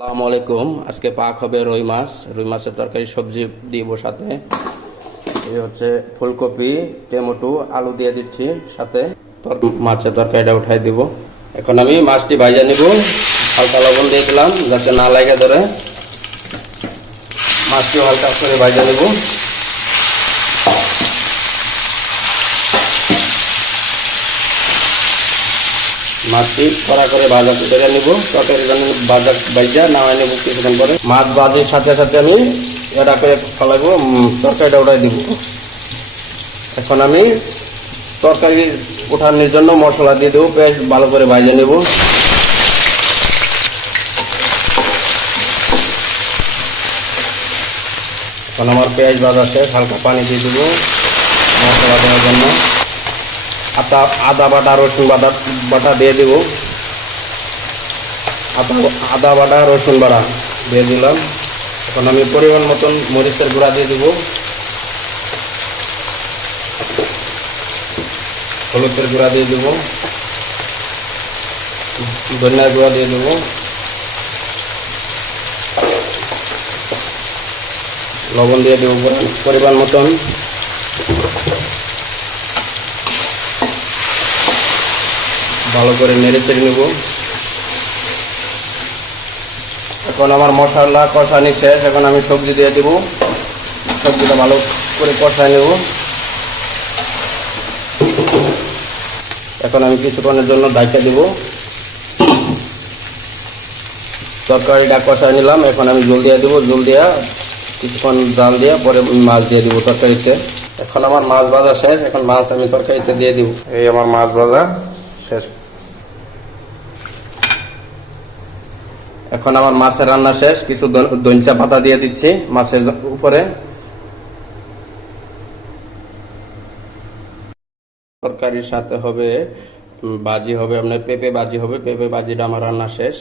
আসসালামু আলাইকুম। আজকে পাক হবে রুই মাছের তরকারি সবজি দিব সাথে। এই হচ্ছে ফুলকপি, টমেটো, আলু দিয়ে দিচ্ছি সাথে। মাছের তরকারিটা উঠাই দিব। এখন আমি মাছটি ভাজা নিব। হালকা লবণ দিয়ে দিলাম যাতে না লাগে ধরে। মাছটি হালকা করে ভাজা নিব। মাছটি কড়া করে ভাজা করে নিব। তরকারি ভাজা নামাই নেব কিছুক্ষণ পরে। মাছ ভাজির সাথে সাথে আমি এটা করে ফেলাবো, তরকারিটা উঠাই দিব। এখন আমি তরকারি উঠানোর জন্য মশলা দিয়ে দেবো। পেঁয়াজ ভালো করে ভাজে নেব। এখন আমার পেঁয়াজ ভাজা শেষ। হালকা পানি দিয়ে দেবো মশলা দেওয়ার জন্য। আদা বাটা, রসুন বাটা দিয়ে দেব। আদা বাটা, রসুন বাটা দিয়ে দিলাম। এখন আমি পরিমাণ মতন মরিচের গুঁড়া দিয়ে দেব। হলুদের গুঁড়া দিয়ে দেব। ধনিয়ার গুঁড়া দিয়ে দেব। লবণ দিয়ে দেব পরিমাণ মতন। ভালো করে নেড়ে চেড়ে নেব। এখন আমার মশলা কষানি শেষ। এখন আমি সবজি দিয়ে দেব। সবজিটা ভালো করে কষায় নেব। এখন আমি কিছুক্ষণের জন্য ঢাকা দেব। তরকারিটা কষায় নিলাম। এখন আমি জল দিয়ে দেবো। জল দিয়া কিছুক্ষণ জাল দিয়ে পরে মাছ দিয়ে দিব তরকারিতে। এখন আমার মাছ ভাজা শেষ। এখন মাছ আমি তরকারিতে দিয়ে দিব। এই আমার মাছ ভাজা শেষ। এখন আমার মাছের রান্না শেষ। কিছু ধনিয়া পাতা দিয়ে দিচ্ছি মাছের উপরে। তরকারির সাথে হবে ভাজি হবে, আপনার পেঁপে ভাজি হবে। পেঁপে ভাজিটা আমার রান্না শেষ।